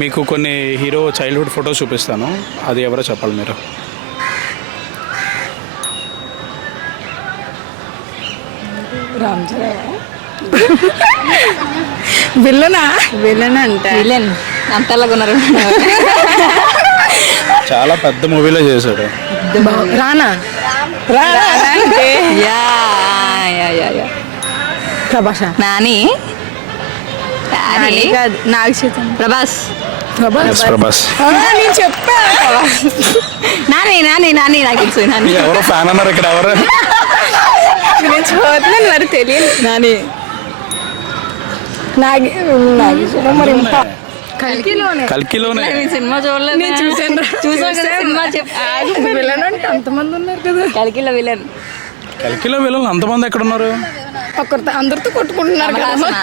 మీకు కొన్ని hero childhood photos చూపిస్తాను, అది ఎవరో చెప్పాలి మీరు. రామ్ చరణ్ విలనా విలన్ అంటే విలన్ అంతలాగా ఉన్నారు. చాలా పెద్ద మూవీలో చేశాడు. Rana yeah yeah yeah yeah Prabhas Nani Nani కాదు నాగ చైతన్య ప్రభాస్ ప్రభాస్. నేను చెప్పా నాని నాని నాని నాకు తెలుసు నాని. ఎవరో ఫ్యాన్ అన్నారు ఇక్కడ, ఎవరు? నేను చూడలేను మరి తెలియదు నాని మరి కల్కిలోనే నేను సినిమా చూడలేదు. నేను చూసాను చూసాను కదా సినిమా చెప్పు. విలన్ అంటే అంతమంది ఉన్నారు కదా. కలికిలో విలన్ కల్కిలో వీళ్ళు అంతమంది ఎక్కడ ఉన్నారు? ఒకరితో అందరితో కొట్టుకుంటున్నారు కదా. కమలాసనా?